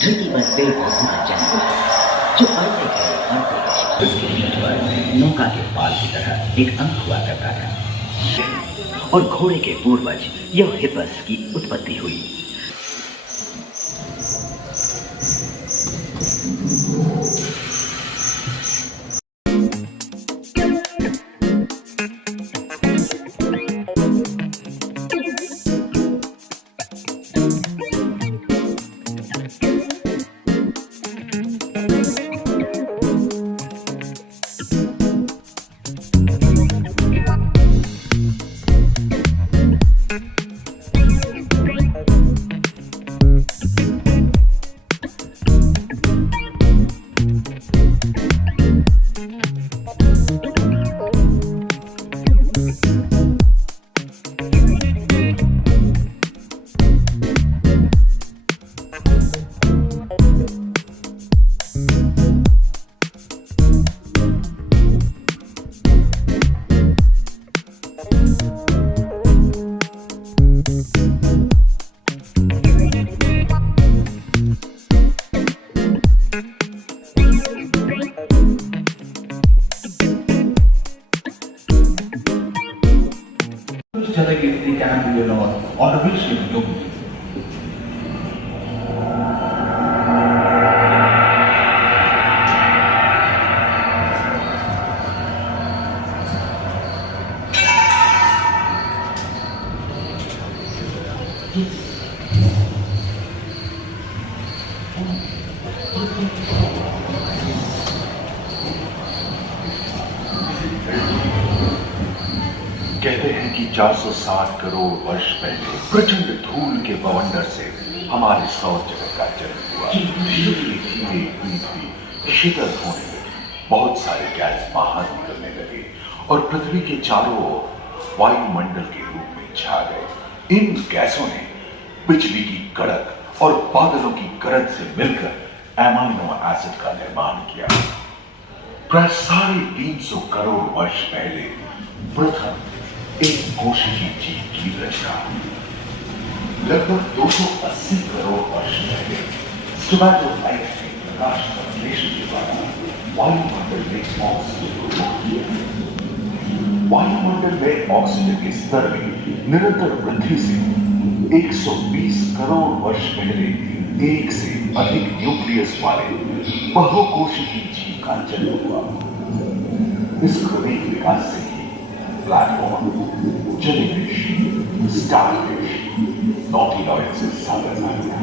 धरती पर पेड़ पौधों का जन्म जो बढ़ते उसके बीच पर नौका के पाल की तरह एक अंक हुआ करता था और घोड़े के पूर्वज यह हिप्पस की उत्पत्ति हुई। They can be alone or a wish in you. कहते हैं कि 460 करोड़ वर्ष पहले प्रचंड धूल के बवंडर से हमारे सौर जगत का जन्म हुआ। धीरे धीरे शीतल होने लगी, बहुत सारे गैस बाहर निकलने लगे और पृथ्वी के चारों ओर वायुमंडल के रूप में छा गए। इन गैसों ने बिजली की कड़क और बादलों की गरज से मिलकर एमाइनो एसिड का निर्माण किया। प्राय 350 करोड़ वर्ष पहले प्रथम एक कोशिकीय जीव की रचना। लगभग 280 करोड़ वर्ष पहले स्टोमैटोलाइट ने प्रकाश संश्लेषण के द्वारा वायुमंडल में ऑक्सीजन को रोक दिया। वायुमंडल में ऑक्सीजन के स्तर में निरंतर वृद्धि से 120 करोड़ वर्ष पहले एक से अधिक न्यूक्लियस वाले बहुकोशिकीय जीव का जन्म हुआ। इस क्रमिक विकास से प्लेटफॉर्म, जेलीफिश, स्टारफिश, नॉटिलॉइड से सागर आ गया।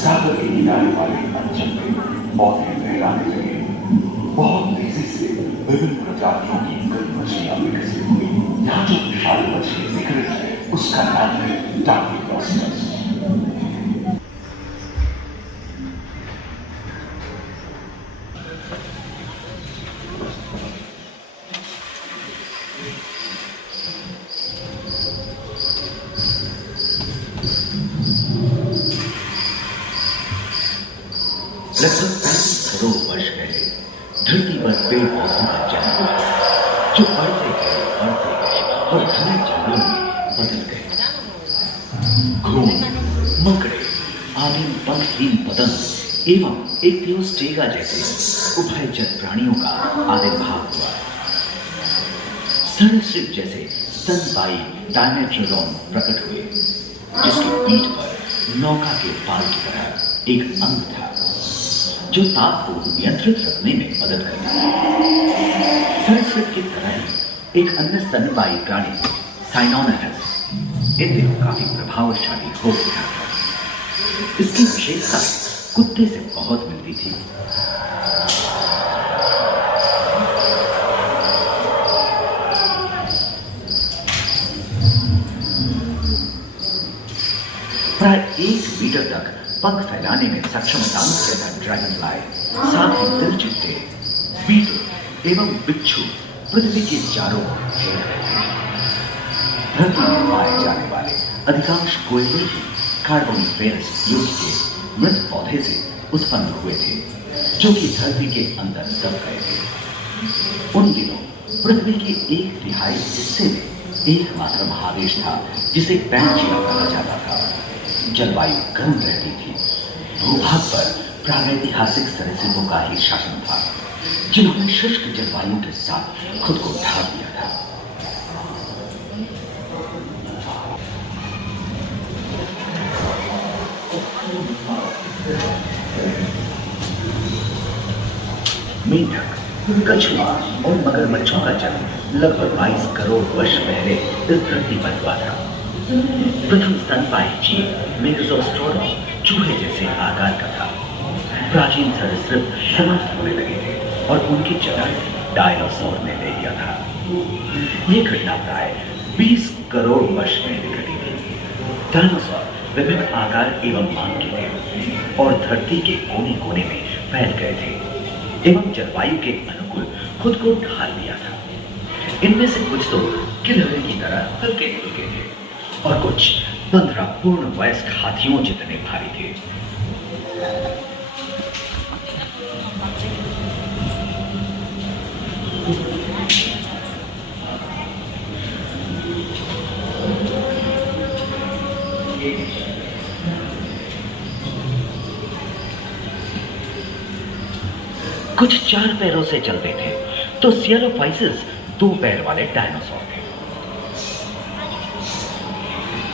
सागर के किनारे वाले अंचल में पौधे लहराने लगे। बहुत तेजी से विभिन्न प्रजातियों की कई मछलियां विकसित हुई। यहाँ जो विशाल मछली दिख रही है उसका नाम है डार्विनोसरस। लगभग 35 करोड़ वर्ष पहले धरती पर पेड़ पौधों का जन्म हुआ जो बढ़ते गए और घने जंगलों में बदल गए। घूम, मकड़े आदि पंखहीन पतंग एवं इक्तियोस्टेगा जैसे उभयचर प्राणियों का आविर्भाव हुआ। सरीसृप जैसे स्तनपायी डायमेट्रोडॉन प्रकट हुए जिसकी पीठ पर नौका के पाल की तरह एक अंग था जो ताप को नियंत्रित रखने में मदद करता है। सरीसृप की तरह ही एक अन्य स्तनपायी प्राणी साइनोनोरस इन दिनों काफी प्रभावशाली हो गया था। इसकी विशेषता कुत्ते से बहुत मिलती थी। प्राय 1 मीटर तक पंख फैलाने में सक्षम डांस जैसा ड्रैगन फ्लाई, साथ ही दिलचिट्टे, बीटल एवं बिच्छू पृथ्वी के चारों ओर घेर रहे थे। धरती में पाए जाने वाले अधिकांश कोयले ही कार्बोनिफेरस युग के मृत पौधे से उत्पन्न हुए थे जो कि धरती के अंदर दब गए थे। उन दिनों पृथ्वी के 1/3 हिस्से में एकमात्र महादेश था जिसे पैंजिया कहा जाता था। जलवायु गर्म रहती थी भूभाग पर प्रागैतिहासिक सरीसृपों का ही शासन था, जिन्होंने शुष्क जलवायु के साथ खुद को ढाल दिया था। मेंढक, कछुआ और मगरमच्छों का जन्म लगभग 22 करोड़ वर्ष पहले इस धरती पर हुआ था। प्रथम स्तनपायी जीव मेगाज़ोस्ट्रोडन चूहे जैसे आकार का था। प्राचीन सरीसृप समाप्त होने लगे थे और उनकी जगह डायनासोर ने ले लिया था। ये घटना प्राय 20 करोड़ वर्ष पहले घटी थी। डायनासोर विभिन्न आकार एवं मांग के थे और धरती के कोने कोने में फैल गए थे एवं जलवायु के अनुकूल खुद को ढाल लिया था। इनमें से कुछ तो गिलहरी की तरह हल्के फुल्के थे और कुछ 15 पूर्ण वयस्क हाथियों जितने भारी थे। कुछ 4 पैरों से चलते थे तो सियलोफाइसिस 2 पैर वाले डायनासोर थे।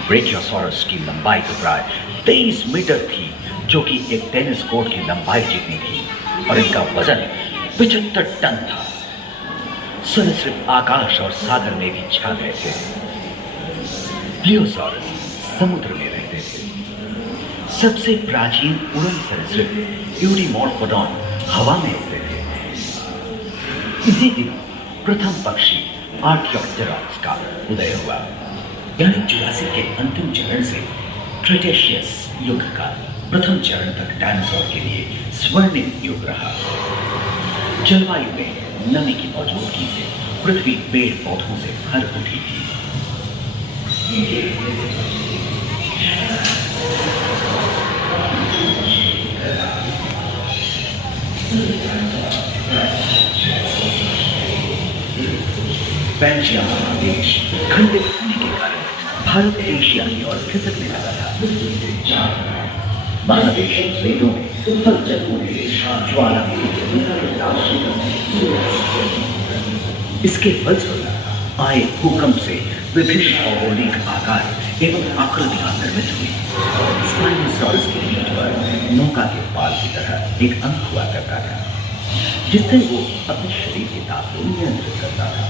ब्रेकियोसॉरस की लंबाई तो प्राय 23 मीटर थी, जो कि एक टेनिस कोर्ट की लंबाई जितनी थी, और इनका वजन 75 टन था। सरीसृप आकाश और सागर में भी छा गए थे। प्लियोसॉरस समुद्र में रहते थे। सबसे प्राचीन उड़न सरीसृप यूडीमॉर्फोडॉन हवा में उड़ते थे। इसी दिनों प्रथम पक्षी आर्टियोप्टेरॉक्स का उदय हुआ, यानी जुरासिक के अंतिम चरण से क्रेटेशियस युग का प्रथम चरण तक डायनासोर के लिए स्वर्णिम युग रहा। जलवायु में नमी की मौजूदगी से पृथ्वी पेड़ पौधों से भर उठी थी। पैंजिया महादेश खंडित होने के कारण भारत एशिया की ओर खिसकने लगा था। महादेश वेदों में हलचल होने से ज्वालामुखी इसके फलस्वरूप आए भूकंप से विभिन्न भौगोलिक आकार एवं आकृतियां निर्मित हुई। स्पाइनोसॉरस की पीठ पर नौका के पाल की तरह एक अंक हुआ करता था, जिससे वो अपने शरीर के ताप को नियंत्रित करता था।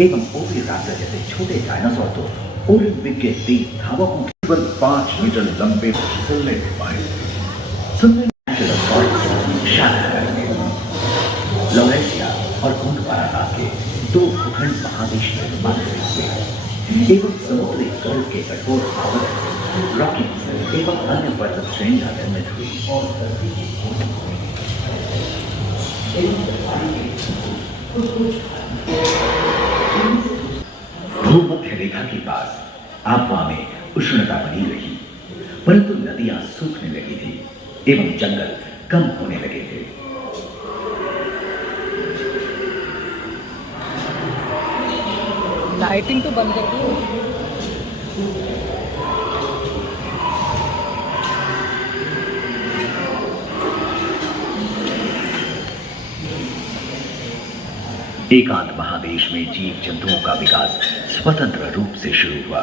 एवं ओविराप्टर जैसे छोटे डायनासोर तो ओलंपिक के तेज धावकों केवल 5 मीटर लंबे फिसलने के पाए। लौरेशिया और गोंडवाना के 2 भूखंड महादेश में निर्माण हुए एवं समुद्री कर्व के कठोर आवरण रॉकीज एवं अन्य पर्वत श्रेणियां निर्मित हुई और धरती की भूमध्य रेखा के पास आबवा में उष्णता बनी रही, परंतु नदियां सूखने लगी थी एवं जंगल कम होने लगे थे। लाइटिंग तो बंद कर दो। एकांत महादेश में जीव जंतुओं का विकास स्वतंत्र रूप से शुरू हुआ।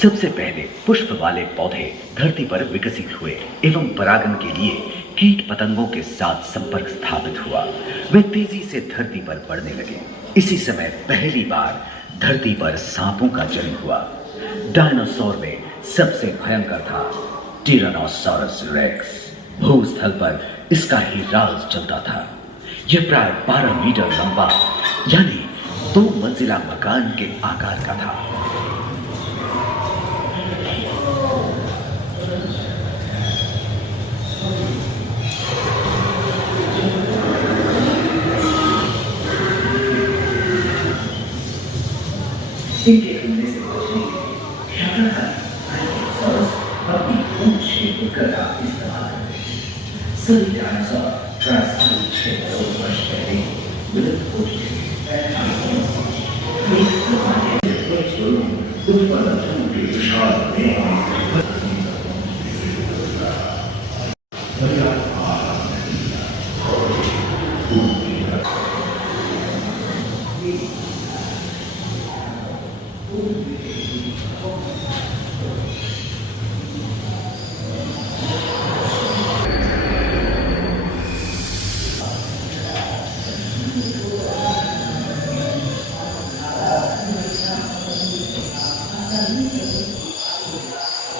सबसे पहले पुष्प वाले पौधे धरती पर विकसित हुए एवं परागण के लिए कीट पतंगों के साथ संपर्क स्थापित हुआ। वे तेजी से धरती पर बढ़ने लगे। इसी समय पहली बार धरती पर सांपों का जन्म हुआ। डायनासोर में सबसे भयंकर था टिरानोसॉरस रेक्स। भूस्थल पर इसका ही राज चलता था। यह प्राय 12 मीटर लंबा, यानी 2 मंजिला मकान के आकार का था। इनके हमले से बचने के लिए अपनी पूंछ की गदा इस्तेमाल करते हैं। सभी डायनासोर प्राय 6 करोड़ वर्ष पहले विलुप्त हो चुके थे। एक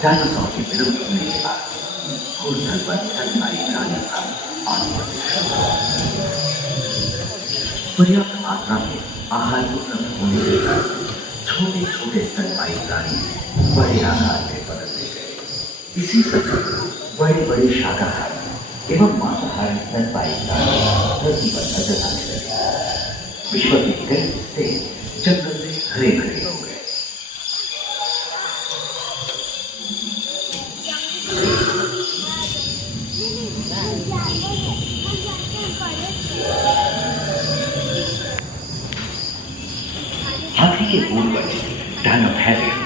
डायनासोर के विलुप्त होने के बाद भूतल पर स्तनपायी प्राणी का आगमन शुरू हुआ। पर्याप्त मात्रा में आहार उपलब्ध होने के कारण छोटे छोटे स्तनपायी प्राणी बड़े आकार में बदलते गए। इसी समय बड़े बड़े शाकाहारी एवं मांसाहारी स्तनपायी प्राणी धरती पर नजर आने लगे। विश्व के कई हिस्से जंगल से हरे भरे हो गए। हाथी के पूर्वज डायनोथेरियन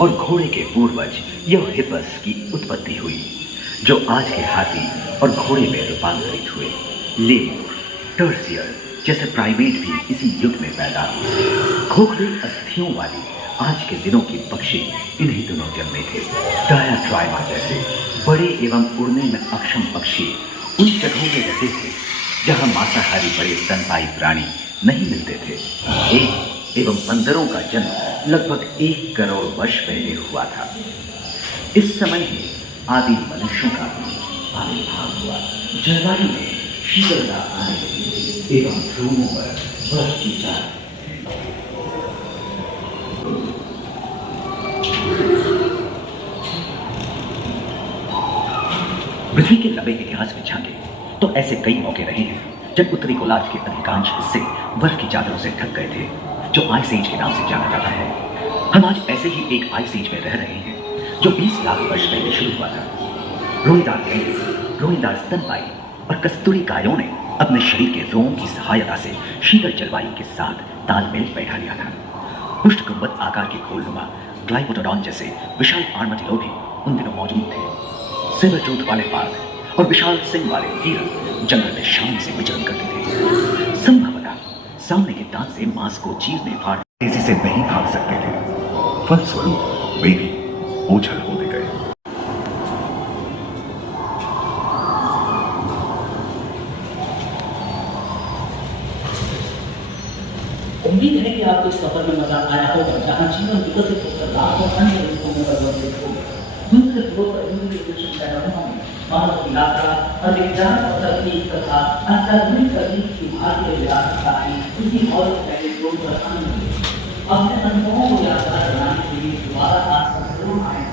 और घोड़े के पूर्वज यूहिपस की उत्पत्ति हुई, जो आज के हाथी और घोड़े में रूपांतरित हुए। लेमूर, टर्सियर जैसे प्राइमेट भी इसी युग में पैदा हुए। खोखले अस्थियों वाली आज के दिनों की पक्षी इन्हीं दिनों जन्मे थे। डायाट्राइमा जैसे बड़े एवं उड़ने में अक्षम पक्षी उन जगहों में रहते थे जहां मांसाहारी बड़े स्तनपायी प्राणी नहीं मिलते थे। एक एवं बंदरों का जन्म लगभग 1 करोड़ वर्ष पहले हुआ था। इस समय ही आदि मनुष्यों का भी आविर्भाव हुआ। जलवायु में शीतलता आने लगी एवं ध्रुवों पर बर्फ की चादर। पृथ्वी के लंबे इतिहास में झांके तो ऐसे कई मौके रहे हैं जब उत्तरी गोलार्ध के अधिकांश हिस्से बर्फ की चादरों से ढक गए थे, जो आइस एज के नाम से जाना जाता है। हम आज ऐसे ही एक आइस एज में रह रहे हैं जो 20 लाख वर्ष पहले शुरू हुआ था। रोईदार गैंडे, रोईदार स्तनपायी और कस्तूरी गायों ने अपने शरीर के रोम की सहायता से शीतल जलवायु के साथ तालमेल बैठा लिया था। पुष्ट गुंबद आकार के खोलनुमा ग्लाइपोडोन जैसे विशाल आर्madillo भी उन दिनों मौजूद थे। सिल्वर टूथ वाले बाघ और विशाल सिंह वाले हिरण जंगल में शान से विचरण करते थे। संभवतः सामने के दांत से मांस को चीरने फाड़ने तेजी से नहीं भाग सकते थे। फलस्वरूप वे भी ओझल होते गए। उम्मीद है कि आपको इस सफर में मजा आया होगा, जहां जीवन विकसित होकर लाखों अन्य रूपों में परिवर्तित होगा। दूसरे ध्रुव पर यूनिफिकेशन पैराडाइम में मानव की यात्रा और विज्ञान और तकनीक तथा अत्याधुनिक तकनीक की भारतीय विरासत का ही इसी और पहले ध्रुव पर आनंद लिया। अपने अनुभवों को यादगार बनाने के लिए दोबारा आज संपूर्ण आए